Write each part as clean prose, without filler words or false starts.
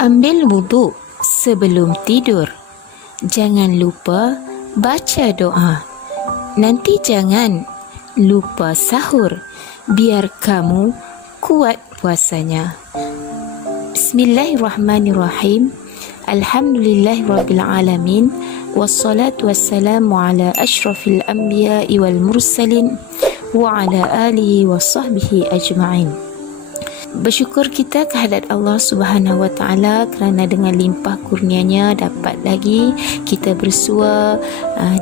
Ambil wuduk sebelum tidur. Jangan lupa baca doa. Nanti jangan lupa sahur, biar kamu kuat puasanya. Bismillahirrahmanirrahim. Alhamdulillahirrabbilalamin. Wassalatu wassalamu ala ashrafil anbiya'i wal mursalin wa ala alihi wa sahbihi ajma'in. Bersyukur kita kehadrat Allah Subhanahu Wa Taala kerana dengan limpah kurnianya dapat lagi kita bersua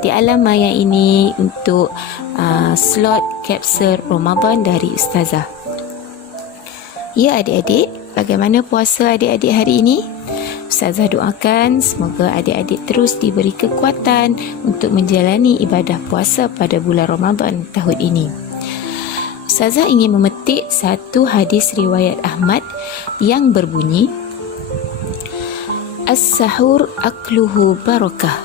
di alam maya ini untuk slot kapsul Ramadan dari Ustazah. Ya adik-adik, bagaimana puasa adik-adik hari ini? Ustazah doakan semoga adik-adik terus diberi kekuatan untuk menjalani ibadah puasa pada bulan Ramadan tahun ini. Ustazah ingin memetik satu hadis riwayat Ahmad yang berbunyi, As-sahur akluhu barakah,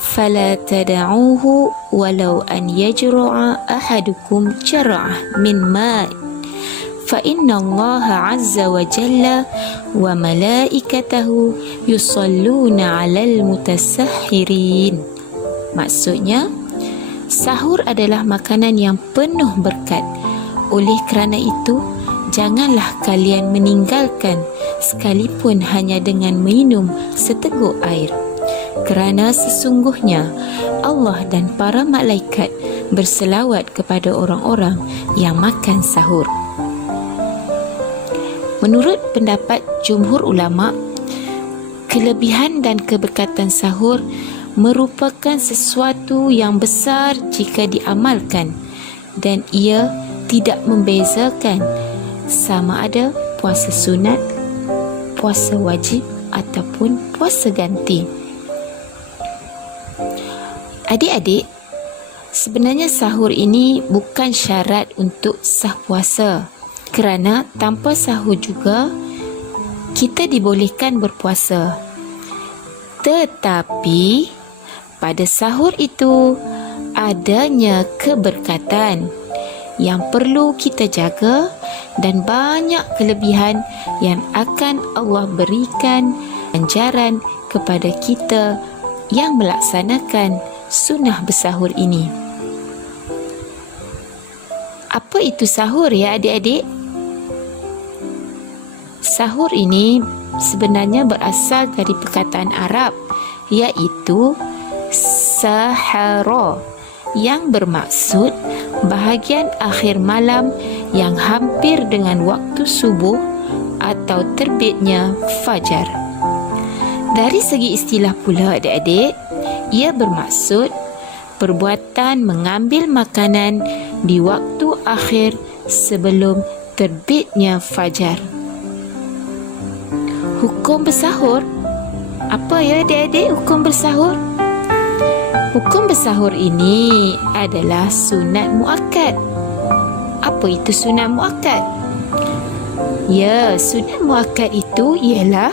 fala tada'uhu walau an yajru'a ahadukum jar'ah min ma' fa inna Allah azza wa jalla wa malaikatahu yusalluna 'alal mutasahhirin. Maksudnya, sahur adalah makanan yang penuh berkat. Oleh kerana itu, janganlah kalian meninggalkan sekalipun hanya dengan minum seteguk air. Kerana sesungguhnya Allah dan para malaikat berselawat kepada orang-orang yang makan sahur. Menurut pendapat jumhur ulama, kelebihan dan keberkatan sahur merupakan sesuatu yang besar jika diamalkan, dan ia tidak membezakan sama ada puasa sunat, puasa wajib ataupun puasa ganti. Adik-adik, sebenarnya sahur ini bukan syarat untuk sah puasa, kerana tanpa sahur juga kita dibolehkan berpuasa. Tetapi pada sahur itu adanya keberkatan yang perlu kita jaga dan banyak kelebihan yang akan Allah berikan ganjaran kepada kita yang melaksanakan sunnah bersahur ini. Apa itu sahur ya adik-adik? Sahur ini sebenarnya berasal dari perkataan Arab, iaitu sahara, yang bermaksud bahagian akhir malam yang hampir dengan waktu subuh atau terbitnya fajar. Dari segi istilah pula adik-adik, ia bermaksud perbuatan mengambil makanan di waktu akhir sebelum terbitnya fajar. Hukum bersahur. Apa ya adik-adik hukum bersahur? Hukum bersahur ini adalah sunat muakkad. Apa itu sunat muakkad? Ya, sunat muakkad itu ialah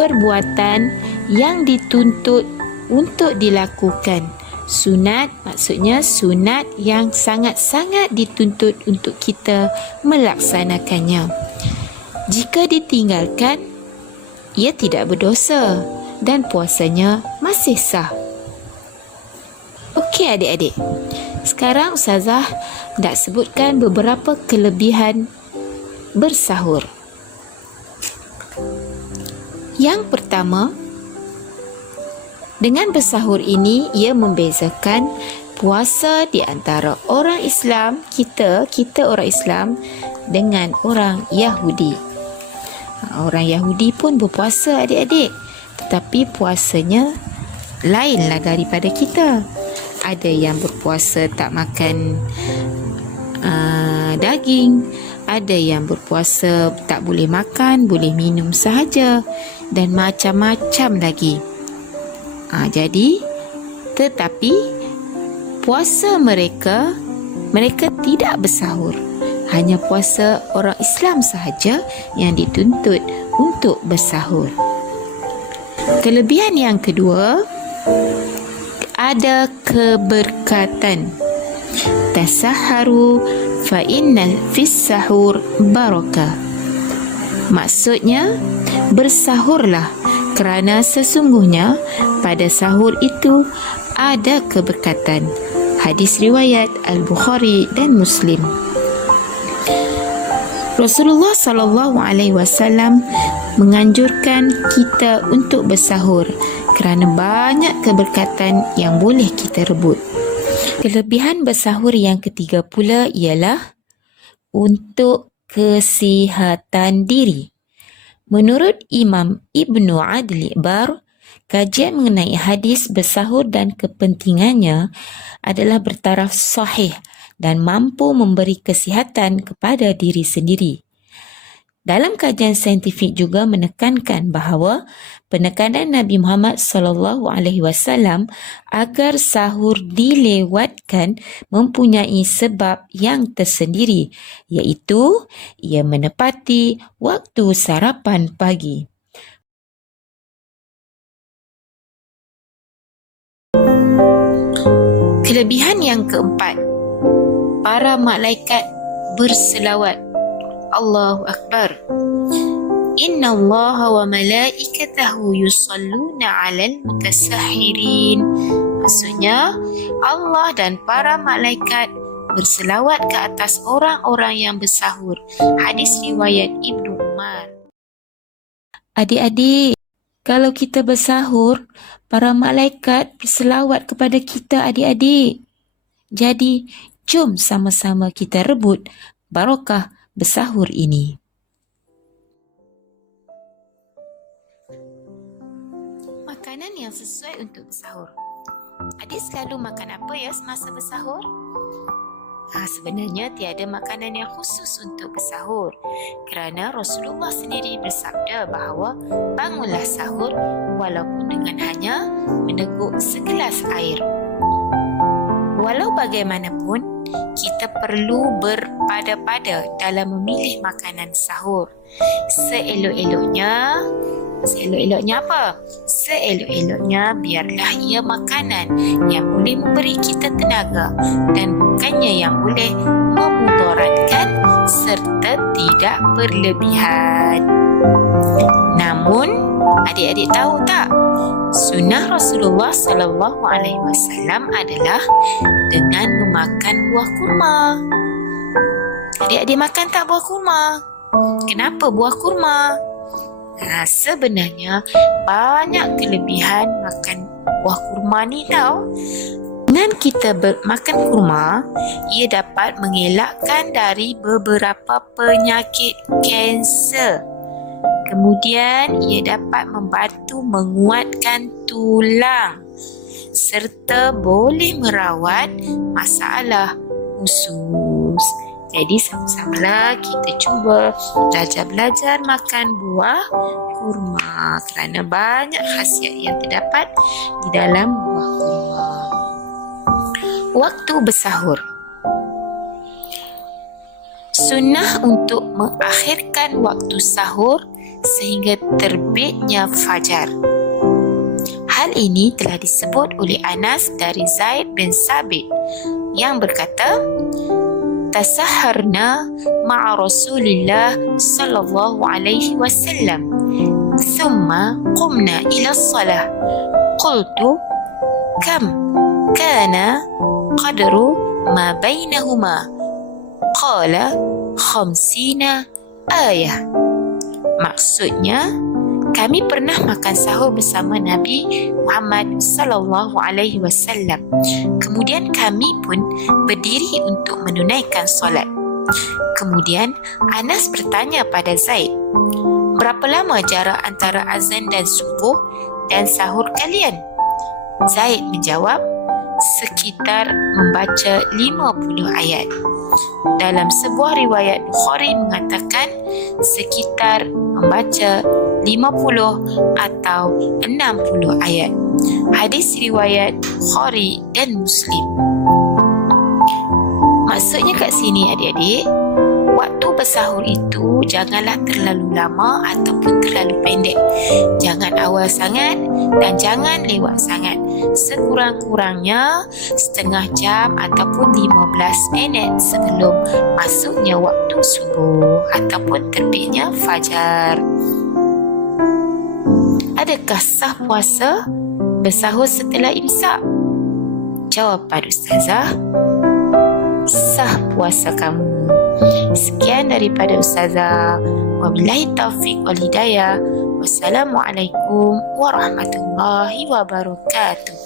perbuatan yang dituntut untuk dilakukan. Sunat maksudnya sunat yang sangat-sangat dituntut untuk kita melaksanakannya. Jika ditinggalkan, ia tidak berdosa dan puasanya masih sah. Okey adik-adik, sekarang Ustazah nak sebutkan beberapa kelebihan bersahur. Yang pertama, dengan bersahur ini ia membezakan puasa di antara orang Islam, kita orang Islam dengan orang Yahudi. Orang Yahudi pun berpuasa adik-adik, tetapi puasanya lainlah daripada kita. Ada yang berpuasa tak makan daging, ada yang berpuasa tak boleh makan, boleh minum sahaja, dan macam-macam lagi. Tetapi puasa mereka tidak bersahur. Hanya puasa orang Islam sahaja yang dituntut untuk bersahur. Kelebihan yang kedua, ada keberkatan. Tasaharu fa inna fis sahur barakah. Maksudnya, bersahurlah kerana sesungguhnya pada sahur itu ada keberkatan. Hadis riwayat Al-Bukhari dan Muslim. Rasulullah SAW menganjurkan kita untuk bersahur kerana banyak keberkatan yang boleh kita rebut. Kelebihan bersahur yang ketiga pula ialah untuk kesihatan diri. Menurut Imam Ibnu Adli Bar, kajian mengenai hadis bersahur dan kepentingannya adalah bertaraf sahih dan mampu memberi kesihatan kepada diri sendiri. Dalam kajian saintifik juga menekankan bahawa penekanan Nabi Muhammad SAW agar sahur dilewatkan mempunyai sebab yang tersendiri, iaitu ia menepati waktu sarapan pagi. Kelebihan yang keempat, para malaikat berselawat. Allahu Akbar. Inna Allah wa malaikatahu yusalluna 'alal mutasahhirin. Maksudnya, Allah dan para malaikat berselawat ke atas orang-orang yang bersahur. Hadis riwayat Ibnu Umar. Adik-adik, kalau kita bersahur, para malaikat berselawat kepada kita adik-adik. Jadi, jom sama-sama kita rebut barakah bersahur ini. Makanan yang sesuai untuk bersahur. Adik selalu makan apa ya semasa bersahur? Sebenarnya tiada makanan yang khusus untuk bersahur kerana Rasulullah sendiri bersabda bahawa bangunlah sahur walaupun dengan hanya meneguk segelas air. Walau bagaimanapun, kita perlu berpada-pada dalam memilih makanan sahur. Seelok-eloknya apa? Seelok-eloknya biarlah ia makanan yang boleh memberi kita tenaga dan bukannya yang boleh memudaratkan serta tidak berlebihan. Namun, adik-adik tahu tak? Sunnah Rasulullah SAW adalah dengan memakan buah kurma. Adik-adik makan tak buah kurma? Kenapa buah kurma? Sebenarnya banyak kelebihan makan buah kurma ni tau. Dengan kita makan kurma, ia dapat mengelakkan dari beberapa penyakit kanser. Kemudian, ia dapat membantu menguatkan tulang serta boleh merawat masalah usus. Jadi, sama-samalah kita cuba belajar makan buah kurma kerana banyak khasiat yang terdapat di dalam buah kurma. Waktu bersahur. Sunnah untuk mengakhirkan waktu sahur sehingga terbitnya fajar. Hal ini telah disebut oleh Anas dari Zaid bin Sabit yang berkata, "Tasahharna ma'a Rasulillah sallallahu alaihi wasallam, thumma qumna ila as-salah. Qultu, kam kana qadru ma bainahuma? Qala 50 ayah." Maksudnya, kami pernah makan sahur bersama Nabi Muhammad sallallahu alaihi wasallam. Kemudian kami pun berdiri untuk menunaikan solat. Kemudian Anas bertanya pada Zaid, "Berapa lama jarak antara azan dan subuh dan sahur kalian?" Zaid menjawab, "Sekitar membaca 50 ayat." Dalam sebuah riwayat Bukhari mengatakan sekitar membaca 50 atau 60 ayat. Hadis riwayat Bukhari dan Muslim. Maksudnya kat sini adik-adik, waktu bersahur itu janganlah terlalu lama ataupun terlalu pendek. Jangan awal sangat dan jangan lewat sangat. Sekurang-kurangnya setengah jam ataupun 15 minit sebelum masuknya waktu subuh ataupun terbitnya fajar. Adakah sah puasa bersahur setelah imsak? Jawapan Ustazah, sah puasa kamu. Sekian daripada Ustazah. Wabillahi taufiq wal hidayah. Wassalamualaikum warahmatullahi wabarakatuh.